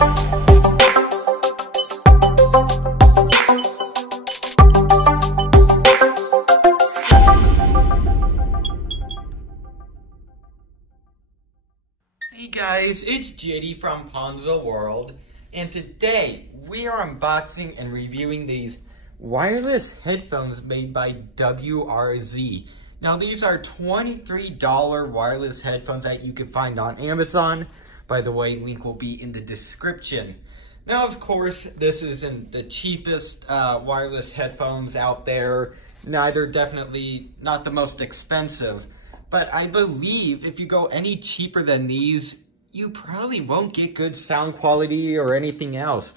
Hey guys, it's JD from Ponzo World, and today we are unboxing and reviewing these wireless headphones made by WRZ. Now these are $23 wireless headphones that you can find on Amazon. By the way, link will be in the description. Now of course, this isn't the cheapest wireless headphones out there, neither definitely not the most expensive. But I believe if you go any cheaper than these, you probably won't get good sound quality or anything else.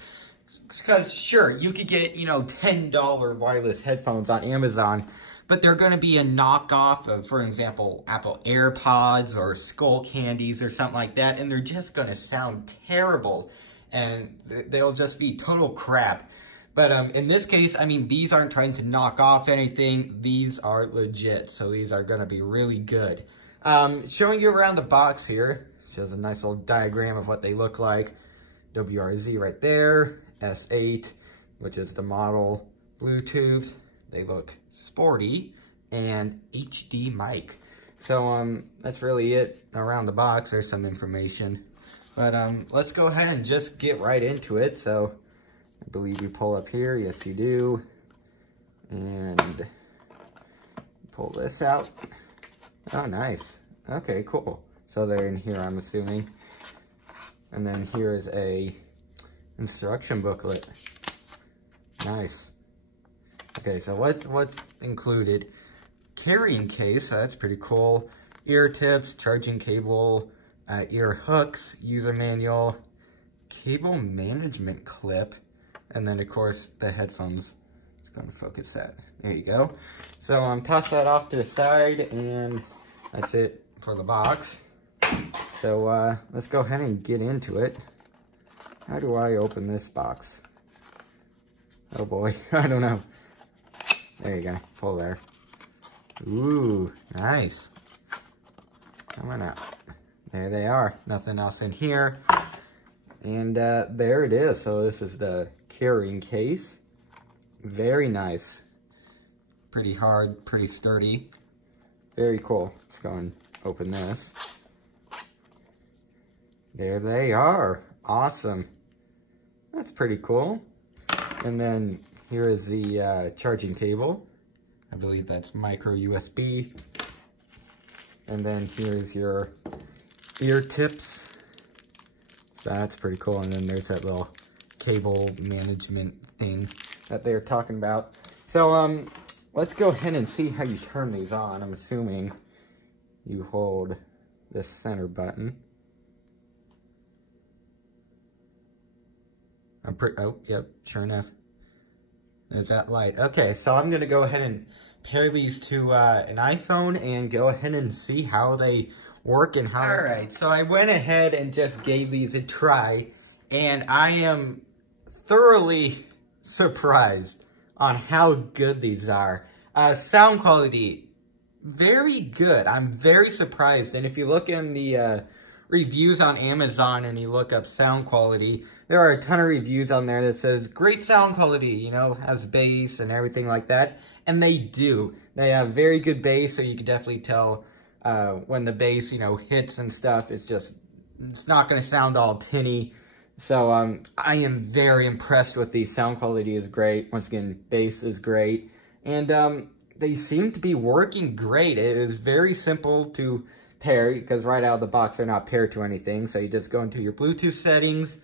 Because sure, you could get, $10 wireless headphones on Amazon, but they're going to be a knockoff of, for example, Apple AirPods or Skull Candies or something like that, and they're just going to sound terrible, and they'll just be total crap. But in this case, I mean, these aren't trying to knock off anything. These are legit, so these are going to be really good. Showing you around the box here. Shows a nice little diagram of what they look like. WRZ right there. S8, which is the model. Bluetooth. They look sporty. And HD mic. So that's really it around the box. There's some information. But let's go ahead and just get right into it. So I believe you pull up here. Yes, you do. And pull this out. Oh, nice. Okay, cool. So they're in here, I'm assuming. And then here is a instruction booklet. Nice. Okay, so what's included? Carrying case, so that's pretty cool. Ear tips, charging cable, ear hooks, user manual, cable management clip, and then, of course, the headphones. It's going to focus that. There you go. So toss that off to the side, and that's it for the box. So let's go ahead and get into it. How do I open this box? Oh boy, I don't know. There you go. Pull there. Ooh, nice. Coming out. There they are. Nothing else in here. And there it is. So this is the carrying case. Very nice. Pretty hard, pretty sturdy. Very cool. Let's go and open this. There they are. Awesome. That's pretty cool. And then here is the charging cable. I believe that's micro USB. And then here's your ear tips. So that's pretty cool. And then there's that little cable management thing that they're talking about. So let's go ahead and see how you turn these on. I'm assuming you hold this center button. Oh, yep, sure enough. There's that light. Okay, so I'm gonna go ahead and pair these to an iPhone and go ahead and see how they work and how. All right, so I went ahead and just gave these a try, and I am thoroughly surprised on how good these are. Sound quality, very good. I'm very surprised. And if you look in the reviews on Amazon and you look up sound quality, there are a ton of reviews on there that says great sound quality, has bass and everything like that. And they do. They have very good bass, so you can definitely tell when the bass, hits and stuff. It's not going to sound all tinny. So I am very impressed with these. Sound quality is great. Once again, bass is great. And they seem to be working great. It is very simple to pair, because right out of the box they're not paired to anything. So you just go into your Bluetooth settings,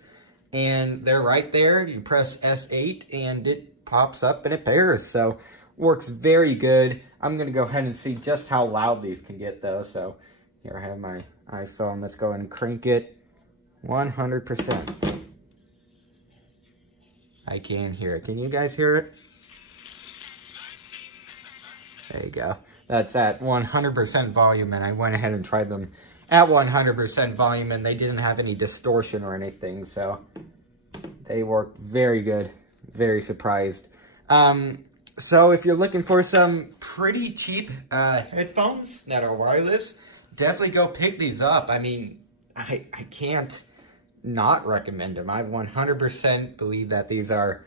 and they're right there. You press S8 and it pops up and it pairs. So works very good. I'm going to go ahead and see just how loud these can get though. So here I have my iPhone. Let's go ahead and crank it 100%. I can hear it. Can you guys hear it? There you go. That's at 100% volume, and I went ahead and tried them at 100% volume, and they didn't have any distortion or anything, so they work very good. Very surprised. So if you're looking for some pretty cheap headphones that are wireless, definitely go pick these up. I mean, I can't not recommend them. I 100% believe that these are,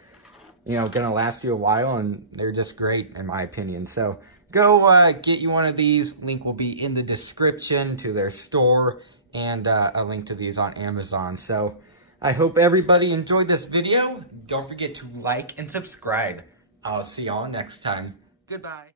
you know, gonna last you a while, and they're just great in my opinion. So go get you one of these. Link will be in the description to their store, and a link to these on Amazon. So I hope everybody enjoyed this video. Don't forget to like and subscribe. I'll see y'all next time. Goodbye.